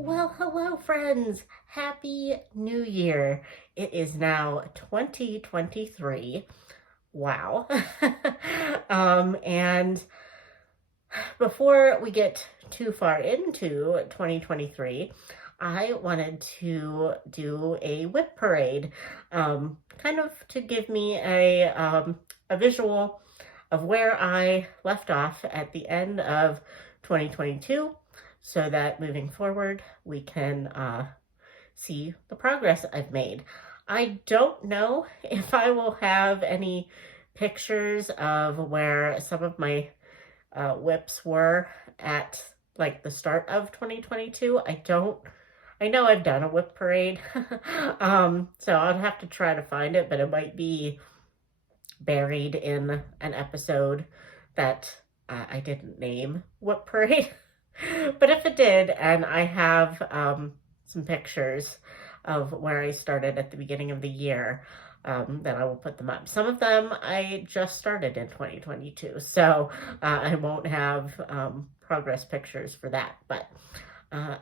Well, hello, friends. Happy New Year. It is now 2023. Wow. And before we get too far into 2023, I wanted to do a WIP parade, kind of to give me a visual of where I left off at the end of 2022 so that moving forward we can see the progress I've made. I don't know if I will have any pictures of where some of my whips were at like the start of 2022. I know I've done a whip parade. So I'll have to try to find it, but it might be buried in an episode that I didn't name WIP Parade. But if it did, and I have some pictures of where I started at the beginning of the year, then I will put them up. Some of them I just started in 2022, so I won't have progress pictures for that. But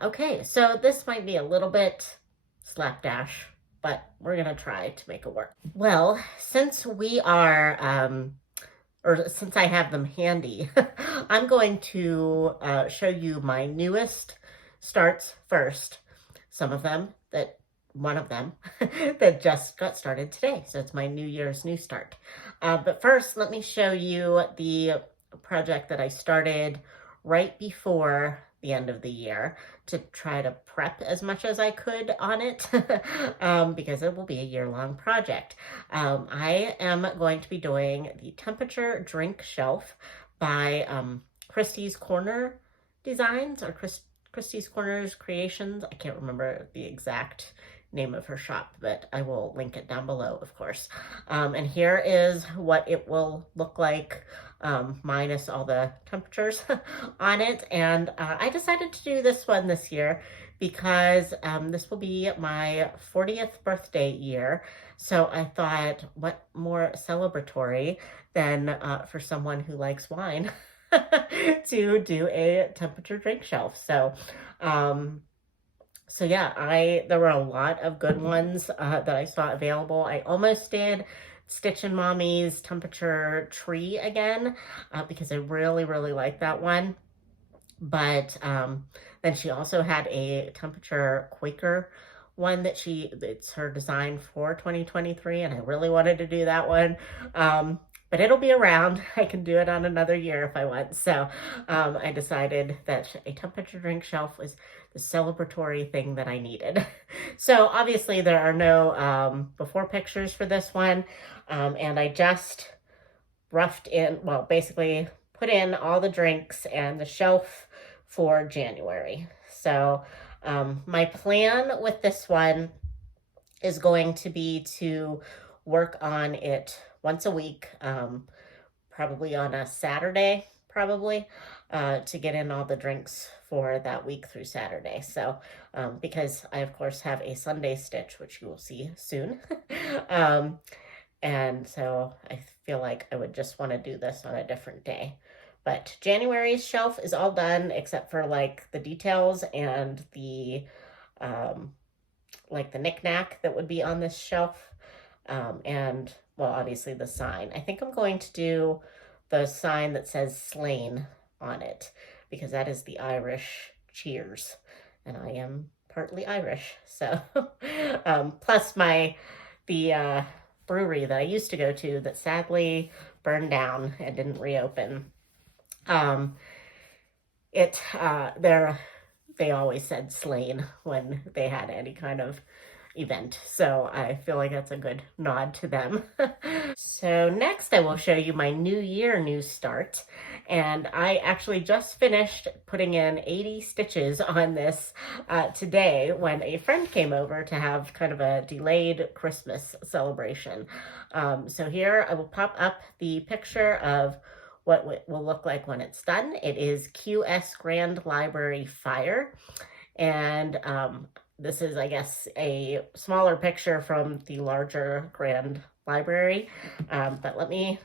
okay, so this might be a little bit slapdash, but we're gonna try to make it work. Well, since we are, or since I have them handy, I'm going to show you my newest starts first. Some of them one of them that just got started today. So it's my New Year's new start. But first, let me show you the project that I started right before the end of the year to try to prep as much as I could on it because it will be a year-long project. I am going to be doing the temperature drink shelf by Christie's Corner Designs or Christie's Corners Creations. I can't remember the exact name of her shop, but I will link it down below, of course. And here is what it will look like minus all the temperatures on it. And I decided to do this one this year because this will be my 40th birthday year. So I thought, what more celebratory than for someone who likes wine to do a temperature drink shelf. So yeah, there were a lot of good ones that I saw available. I almost did Stitch and Mommy's temperature tree again because I really, really like that one. But then she also had a temperature Quaker one it's her design for 2023, and I really wanted to do that one. But it'll be around. I can do it on another year if I want. So I decided that a temperature drink shelf was the celebratory thing that I needed. So obviously there are no before pictures for this one. And I just roughed in, well, basically put in all the drinks and the shelf for January. So my plan with this one is going to be to work on it once a week, probably on a Saturday, to get in all the drinks for that week through Saturday. So, because I, of course, have a Sunday stitch, which you will see soon. And so I feel like I would just want to do this on a different day. But January's shelf is all done except for like the details and the like the knickknack that would be on this shelf. And well, obviously the sign. I think I'm going to do the sign that says slain on it because that is the Irish cheers. And I am partly Irish. So, plus the brewery that I used to go to that sadly burned down and didn't reopen. They always said slain when they had any kind of event. So I feel like that's a good nod to them. So next I will show you my New Year new start. And I actually just finished putting in 80 stitches on this today when a friend came over to have kind of a delayed Christmas celebration. So here I will pop up the picture of what it will look like when it's done. It is QS Grand Library Fire. And this is, I guess, a smaller picture from the larger Grand Library. But let me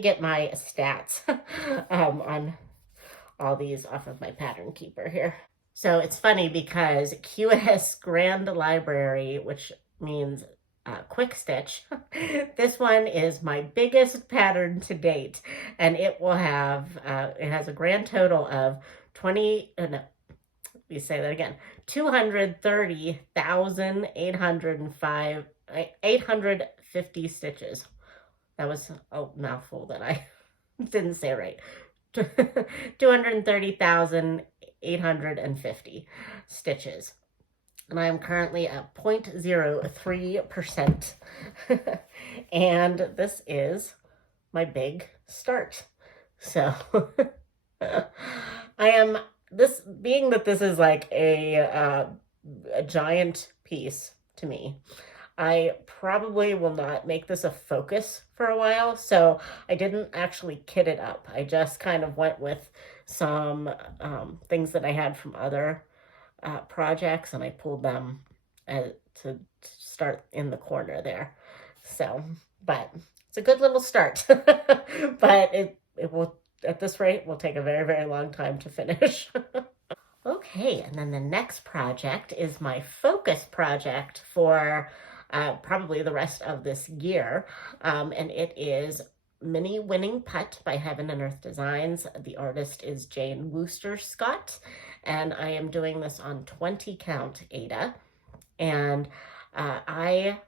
get my stats on all these off of my pattern keeper here. So it's funny because QS Grand Library, which means quick stitch, this one is my biggest pattern to date, and it will have, it has a grand total of 20, no, let me say that again, 230,805, 850 stitches. That was a mouthful that I didn't say right. 230,850 stitches. And I am currently at 0.03%. And this is my big start. So I am, this, being that this is like a giant piece to me, I probably will not make this a focus for a while, so I didn't actually kit it up. I just kind of went with some things that I had from other projects, and I pulled them to start in the corner there. So, but it's a good little start. But it will, at this rate, will take a very, very long time to finish. Okay, and then the next project is my focus project for probably the rest of this year, and it is Mini Winning Putt by Heaven and Earth Designs. The artist is Jane Wooster Scott, and I am doing this on 20 count Aida, and I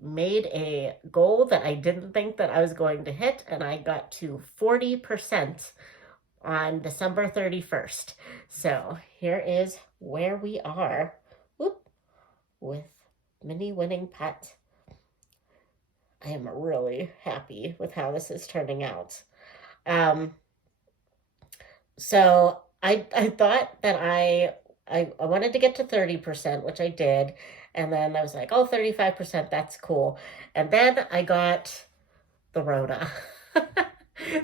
made a goal that I didn't think that I was going to hit, and I got to 40% on December 31st. So here is where we are, whoop, with Mini Winning Putt. I am really happy with how this is turning out. Um, so I thought that I wanted to get to 30%, which I did. And then I was like, oh, 35%, that's cool. And then I got the Rona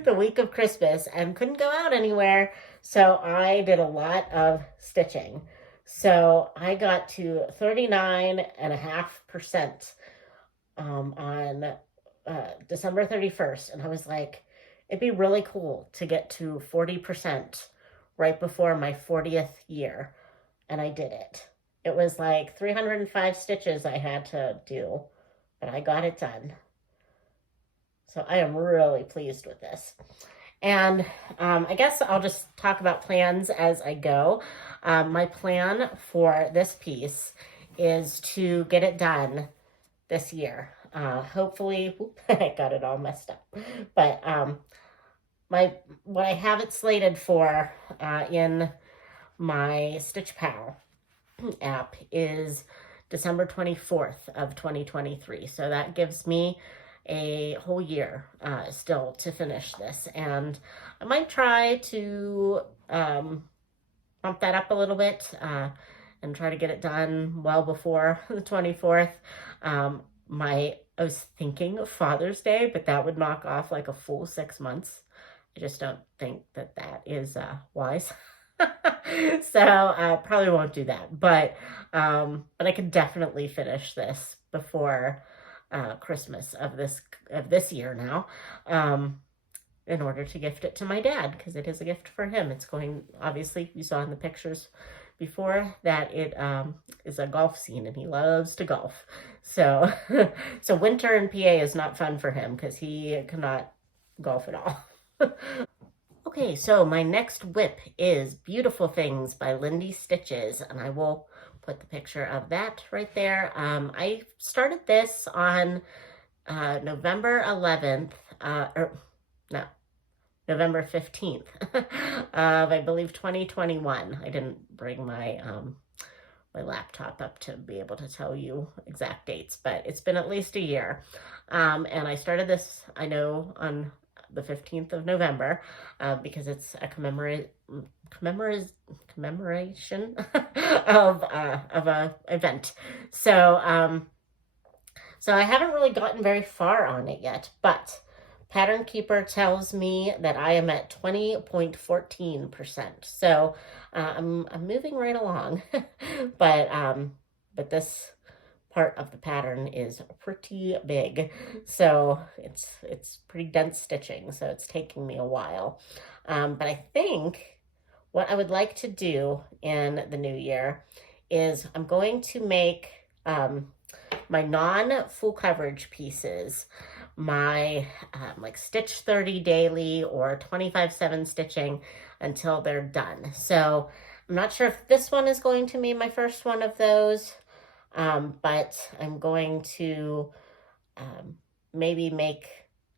the week of Christmas and couldn't go out anywhere. So I did a lot of stitching. So I got to 39.5% on December 31st. And I was like, it'd be really cool to get to 40% right before my 40th year. And I did it. It was like 305 stitches I had to do, but I got it done. So I am really pleased with this. And I guess I'll just talk about plans as I go. My plan for this piece is to get it done this year. Hopefully, I got it all messed up. But what I have it slated for in my Stitch Pal app is December 24th of 2023. So that gives me a whole year still to finish this. And I might try to bump that up a little bit and try to get it done well before the 24th. I was thinking Father's Day, but that would knock off like a full 6 months. I just don't think that that is wise. So probably won't do that, but I could definitely finish this before Christmas of this year now, in order to gift it to my dad, because it is a gift for him. It's going, obviously, you saw in the pictures before that it is a golf scene, and he loves to golf. So, so winter in PA is not fun for him because he cannot golf at all. Okay, so my next WIP is Beautiful Things by Lindy Stitches, and I will put the picture of that right there. I started this on November 11th, November 15th of, I believe, 2021. I didn't bring my my laptop up to be able to tell you exact dates, but it's been at least a year. And I started this, I know, on the 15th of November because it's a commemoration of a event. So so I haven't really gotten very far on it yet, but Pattern Keeper tells me that I am at 20.14%. So I'm moving right along, but this part of the pattern is pretty big, so it's pretty dense stitching, so it's taking me a while. But I think what I would like to do in the new year is I'm going to make my non-full coverage pieces, my like stitch 30 daily or 25/7 stitching until they're done. So I'm not sure if this one is going to be my first one of those, but I'm going to um, maybe make,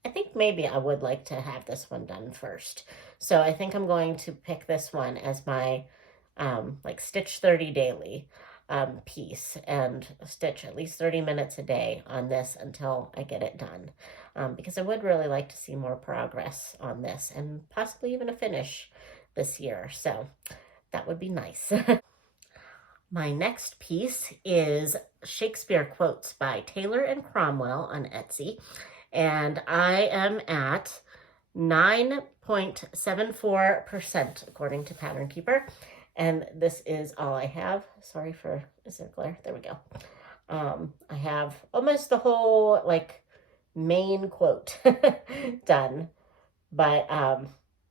I think maybe I would like to have this one done first. So I think I'm going to pick this one as my like stitch 30 daily piece and stitch at least 30 minutes a day on this until I get it done. Because I would really like to see more progress on this and possibly even a finish this year. So that would be nice. My next piece is Shakespeare Quotes by Taylor and Cromwell on Etsy. And I am at 9.74% according to Pattern Keeper. And this is all I have. Sorry for, is there glare? There we go. I have almost the whole like main quote done. But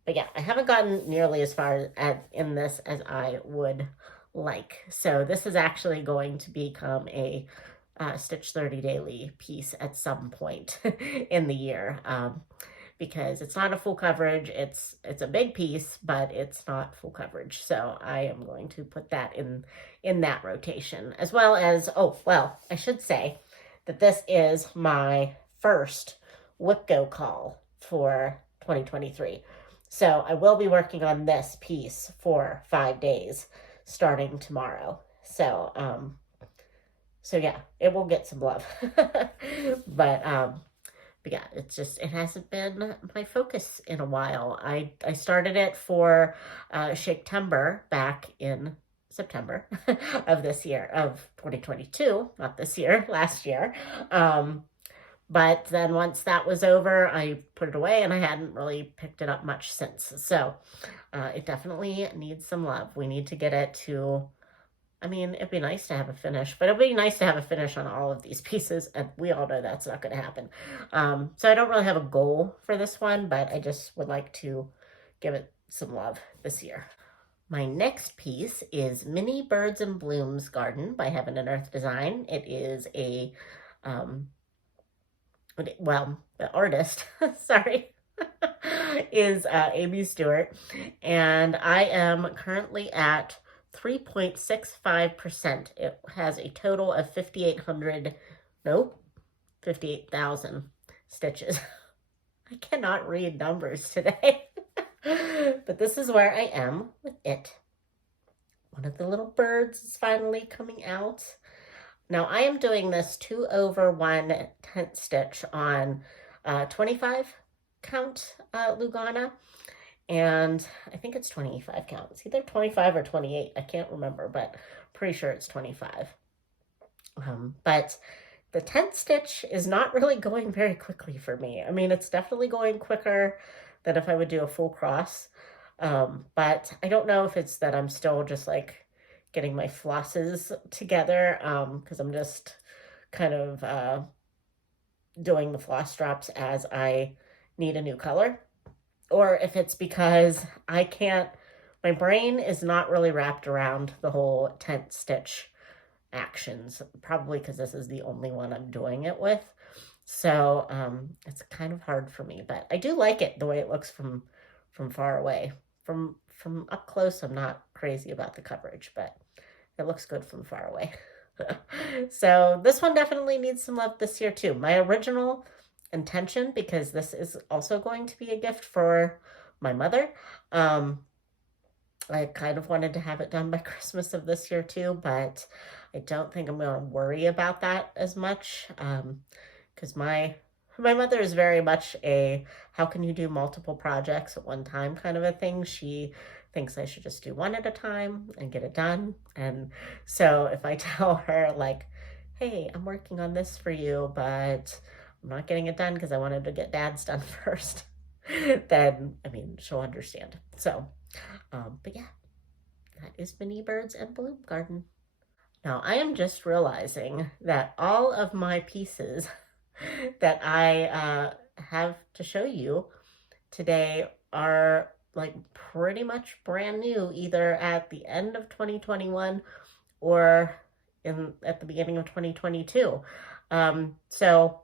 yeah, I haven't gotten nearly as far in this as I would like. So this is actually going to become a Stitch 30 daily piece at some point in the year, because it's not a full coverage. It's a big piece, but it's not full coverage. So I am going to put that in that rotation, as well as, oh, well, I should say that this is my first WIP Go call for 2023. So I will be working on this piece for 5 days starting tomorrow. So yeah, it will get some love. But yeah, it's just, it hasn't been my focus in a while. I started it for Shaktember back in September of this year, of 2022, not this year, last year. But then once that was over, I put it away and I hadn't really picked it up much since. So it definitely needs some love. We need to get it to, I mean, it'd be nice to have a finish, but it'd be nice to have a finish on all of these pieces, and we all know that's not going to happen. So I don't really have a goal for this one, but I just would like to give it some love this year. My next piece is Mini Birds and Blooms Garden by Heaven and Earth Design. It is a, well, the artist, sorry, is Amy Stewart, and I am currently at 3.65%. It has a total of 5,800, nope, 58,000 stitches. I cannot read numbers today. But this is where I am with it. One of the little birds is finally coming out. Now I am doing this 2/1 tent stitch on 25 count Lugana. And I think it's 25 count. It's either 25 or 28. I can't remember, but pretty sure it's 25. But the tent stitch is not really going very quickly for me. I mean, it's definitely going quicker than if I would do a full cross. But I don't know if it's that I'm still just like getting my flosses together, because I'm just kind of doing the floss drops as I need a new color. Or if it's because I can't, my brain is not really wrapped around the whole tent stitch actions, probably because this is the only one I'm doing it with. So it's kind of hard for me, but I do like it the way it looks from far away. From up close, I'm not crazy about the coverage, but it looks good from far away. So this one definitely needs some love this year too. My original intention, because this is also going to be a gift for my mother, I kind of wanted to have it done by Christmas of this year too, but I don't think I'm going to worry about that as much, because my mother is very much a how can you do multiple projects at one time kind of a thing. She thinks I should just do one at a time and get it done. And so if I tell her like, hey, I'm working on this for you, but I'm not getting it done because I wanted to get Dad's done first, then, I mean, she'll understand. So, but yeah, that is Mini Birds and Bloom Garden. Now, I am just realizing that all of my pieces that I have to show you today are like pretty much brand new, either at the end of 2021 or at the beginning of 2022. So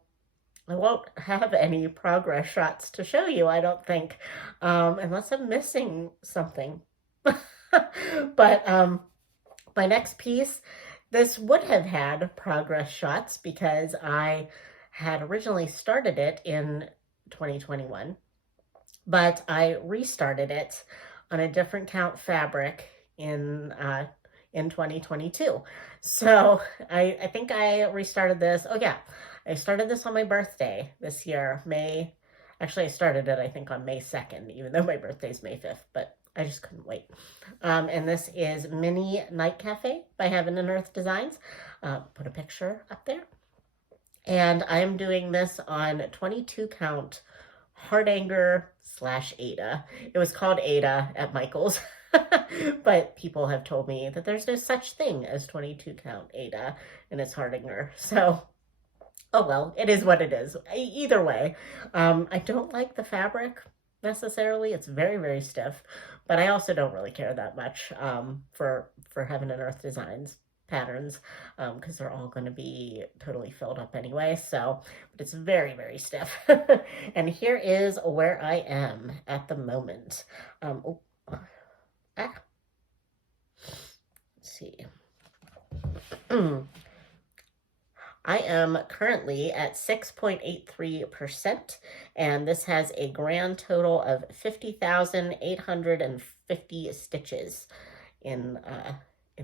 I won't have any progress shots to show you, I don't think, unless I'm missing something. But my next piece, this would have had progress shots because I had originally started it in 2021, but I restarted it on a different count fabric in 2022. So I think I restarted this. Oh yeah, I started this on my birthday this year, May. Actually, I started it, I think, on May 2nd, even though my birthday's May 5th, but I just couldn't wait. And this is Mini Night Cafe by Heaven and Earth Designs. Put a picture up there. And I'm doing this on 22 count Hardanger / Ada. It was called Ada at Michael's, but people have told me that there's no such thing as 22 count Ada, and it's Hardanger. So, oh well, it is what it is. Either way, I don't like the fabric necessarily. It's very, very stiff, but I also don't really care that much for Heaven and Earth Designs patterns because they're all going to be totally filled up anyway. So, but it's very, very stiff. And here is where I am at the moment. Oh, let's see. I am currently at 6.83%, and this has a grand total of 50,850 stitches in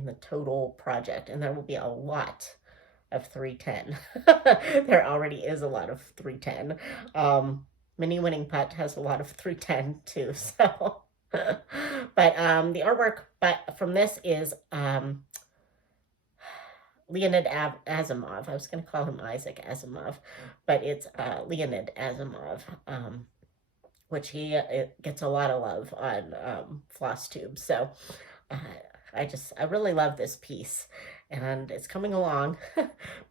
the total project, and there will be a lot of 310. There already is a lot of 310. Mini Winning Putt has a lot of 310 too, so. But the artwork from this is Leonid Asimov. I was going to call him Isaac Asimov, but it's Leonid Asimov, which he gets a lot of love on FlossTube. So I really love this piece, and it's coming along,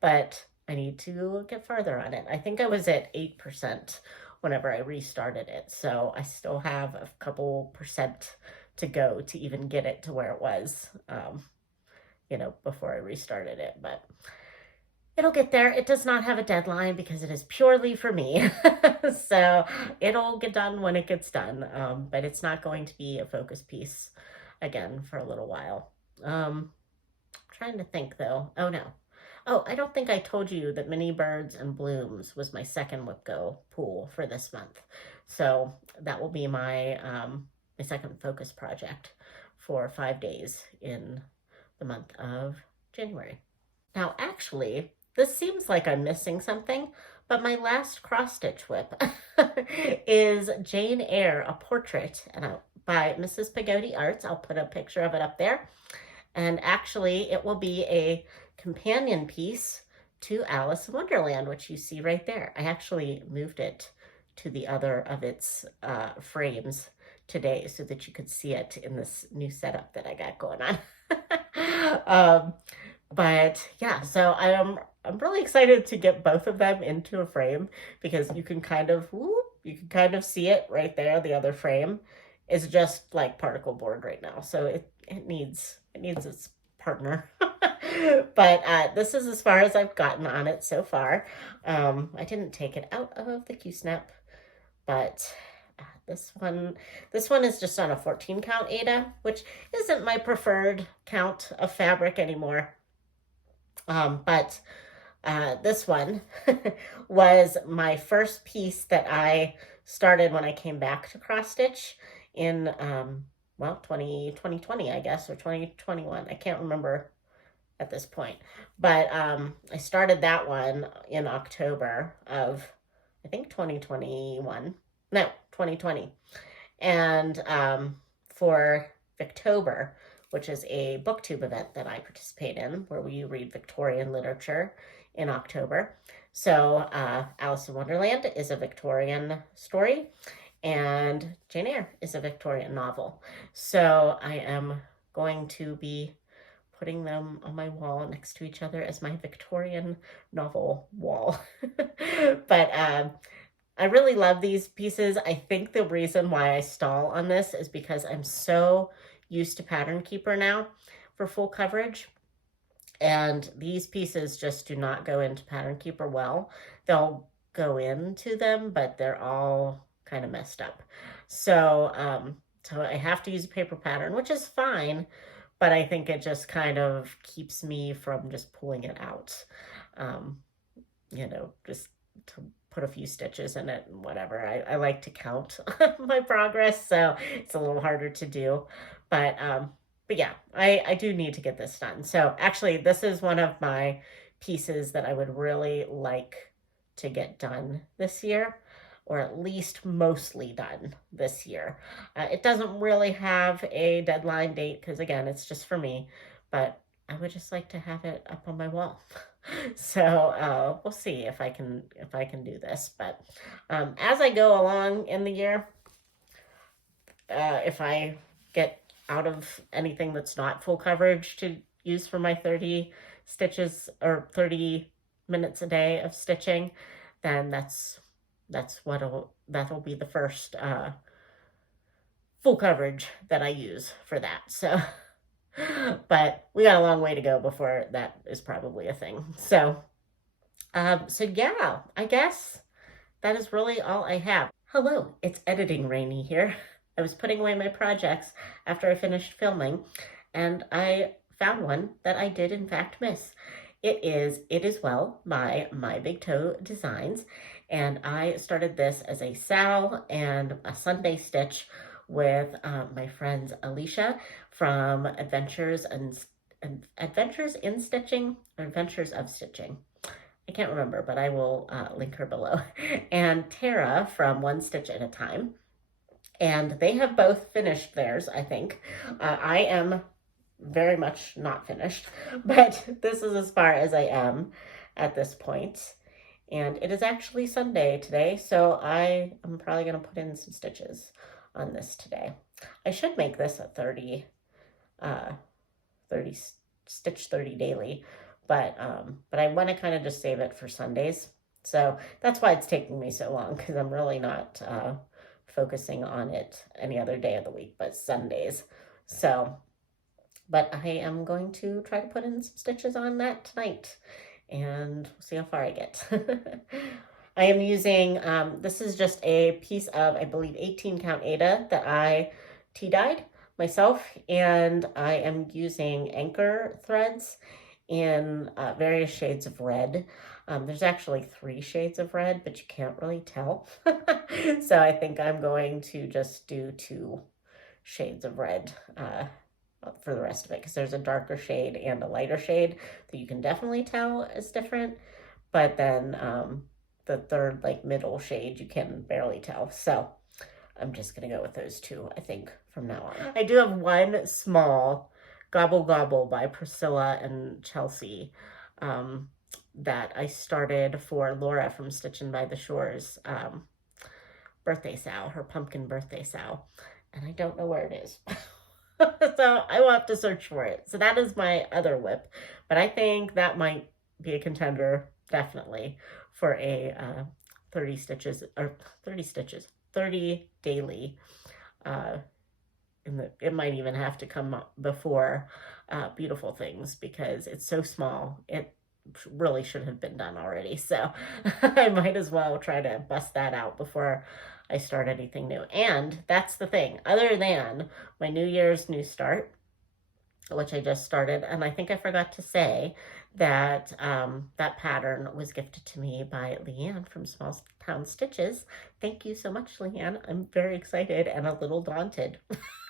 but I need to get farther on it. I think I was at 8% whenever I restarted it, so I still have a couple percent to go to even get it to where it was, before I restarted it, but it'll get there. It does not have a deadline because it is purely for me. So it'll get done when it gets done, but it's not going to be a focus piece again for a little while. Trying to think though. Oh no. Oh, I don't think I told you that Mini Birds and Blooms was my second WIP Go pool for this month. So that will be my my second focus project for 5 days in the month of January. Now, actually, this seems like I'm missing something, but my last cross-stitch WIP is Jane Eyre, a portrait, by Mrs. Pagodi Arts. I'll put a picture of it up there. And actually, it will be a companion piece to Alice in Wonderland, which you see right there. I actually moved it to the other of its frames today so that you could see it in this new setup that I got going on. But yeah, so I'm really excited to get both of them into a frame because you can kind of see it right there. The other frame is just like particle board right now, so it needs its partner. But this is as far as I've gotten on it so far. I didn't take it out of the Q-snap, but this one is just on a 14 count Ada, which isn't my preferred count of fabric anymore. But this one was my first piece that I started when I came back to cross stitch in 2020, I guess, or 2021. I can't remember at this point, but I started that one in October of, I think, 2021. No, 2020. And for Victober, which is a booktube event that I participate in, where we read Victorian literature in October. So Alice in Wonderland is a Victorian story, and Jane Eyre is a Victorian novel. So I am going to be putting them on my wall next to each other as my Victorian novel wall. But I really love these pieces. I think the reason why I stall on this is because I'm so used to Pattern Keeper now for full coverage. And these pieces just do not go into Pattern Keeper well. They'll go into them, but they're all kind of messed up. So I have to use a paper pattern, which is fine, but I think it just kind of keeps me from just pulling it out. Um, just to put a few stitches in it and whatever. I like to count my progress, so it's a little harder to do. But yeah, I do need to get this done. So actually, this is one of my pieces that I would really like to get done this year, or at least mostly done this year. It doesn't really have a deadline date because again, it's just for me, but I would just like to have it up on my wall. So we'll see if I can do this. But as I go along in the year, if I get out of anything that's not full coverage to use for my 30 stitches or 30 minutes a day of stitching, then that'll be the first full coverage that I use for that. So but we got a long way to go before that is probably a thing. So yeah, I guess that is really all I have. Hello, it's editing Rainy here. I was putting away my projects after I finished filming, and I found one that I did in fact miss. It is Well by My Big Toe Designs, and I started this as a Sal and a Sunday stitch with my friends Alicia from Adventures in Stitching, or Adventures of Stitching. I can't remember, but I will link her below. And Tara from One Stitch at a Time. And they have both finished theirs, I think. I am very much not finished, but this is as far as I am at this point. And it is actually Sunday today, so I am probably going to put in some stitches on this today. I should make this a 30 stitch 30 daily, but I want to kind of just save it for Sundays. So that's why it's taking me so long, because I'm really not focusing on it any other day of the week, but Sundays. So, but I am going to try to put in some stitches on that tonight, and we'll see how far I get. I am using, this is just a piece of, I believe, 18 count Aida that I tea-dyed myself, and I am using anchor threads in various shades of red. There's actually 3 shades of red, but you can't really tell. So I think I'm going to just do 2 shades of red for the rest of it, because there's a darker shade and a lighter shade that you can definitely tell is different, but then the third, like, middle shade, you can barely tell. So I'm just gonna go with those 2, I think, from now on. I do have one small Gobble Gobble by Priscilla and Chelsea that I started for Laura from Stitchin' by the Shores birthday sow, her pumpkin birthday sow, and I don't know where it is. So I will have to search for it. So that is my other WIP, but I think that might be a contender, definitely, for a 30 daily. It might even have to come up before Beautiful Things, because it's so small. It really should have been done already. So I might as well try to bust that out before I start anything new. And that's the thing, other than my New Year's New Start, which I just started, and I think I forgot to say that that pattern was gifted to me by Leanne from Small Town Stitches. Thank you so much, Leanne. I'm very excited and a little daunted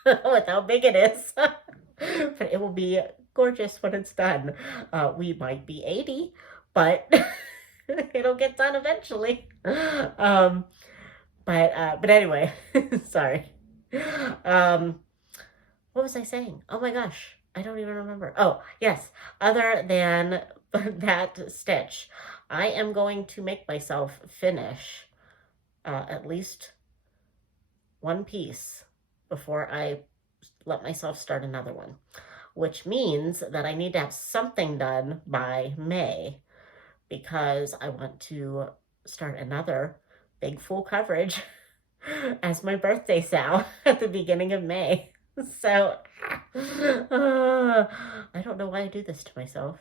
with how big it is. But it will be gorgeous when it's done. We might be 80, but it'll get done eventually. But anyway, sorry. What was I saying? Oh my gosh, I don't even remember. Oh, yes. Other than that stitch, I am going to make myself finish at least one piece before I let myself start another one, which means that I need to have something done by May, because I want to start another big full coverage as my birthday sow at the beginning of May. So, I don't know why I do this to myself,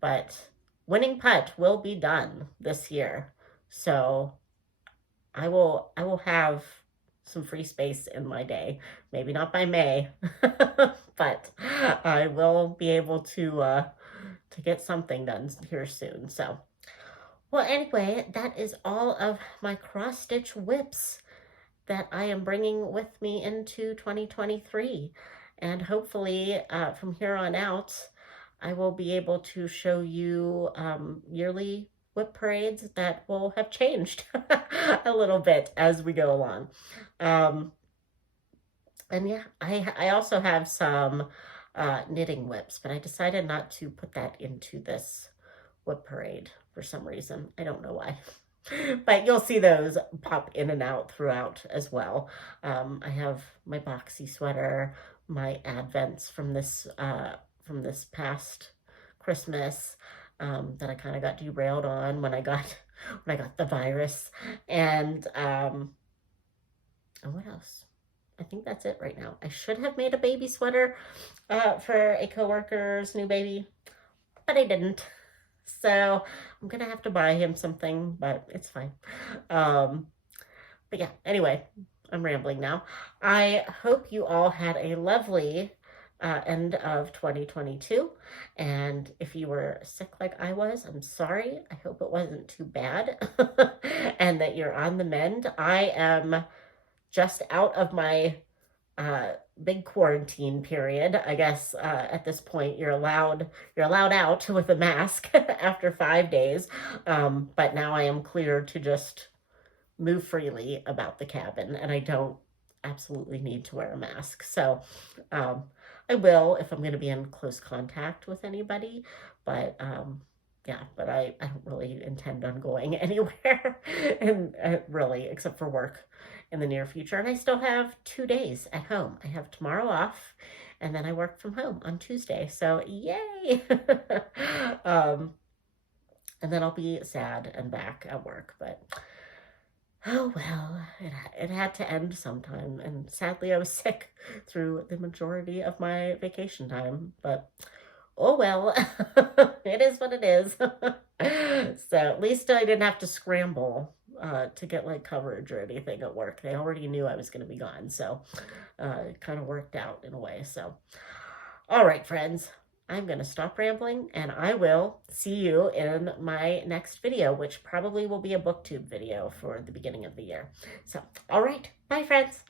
but winning putt will be done this year. So I will have some free space in my day. Maybe not by May, but I will be able to get something done here soon. So, well, anyway, that is all of my cross-stitch WIPs that I am bringing with me into 2023. And hopefully from here on out, I will be able to show you yearly WIP parades that will have changed a little bit as we go along. And yeah, I also have some knitting WIPs, but I decided not to put that into this WIP parade for some reason. I don't know why. But you'll see those pop in and out throughout as well. I have my boxy sweater, my advents from this past Christmas that I kind of got derailed on when I got the virus, and what else? I think that's it right now. I should have made a baby sweater for a coworker's new baby, but I didn't. So I'm gonna have to buy him something, but it's fine. But yeah, anyway, I'm rambling now. I hope you all had a lovely end of 2022. And if you were sick like I was, I'm sorry. I hope it wasn't too bad and that you're on the mend. I am just out of my big quarantine period. I guess at this point you're allowed out with a mask after 5 days. But now I am cleared to just move freely about the cabin, and I don't absolutely need to wear a mask. So I will if I'm going to be in close contact with anybody, but yeah, but I don't really intend on going anywhere, and really, except for work in the near future. And I still have 2 days at home. I have tomorrow off, and then I work from home on Tuesday. So yay! And then I'll be sad and back at work, but oh well, it had to end sometime. And sadly, I was sick through the majority of my vacation time, but oh well, it is what it is. So at least I didn't have to scramble to get like coverage or anything at work. They already knew I was going to be gone, so it kind of worked out in a way. So, all right, friends, I'm going to stop rambling, and I will see you in my next video, which probably will be a booktube video for the beginning of the year. So, all right, bye, friends.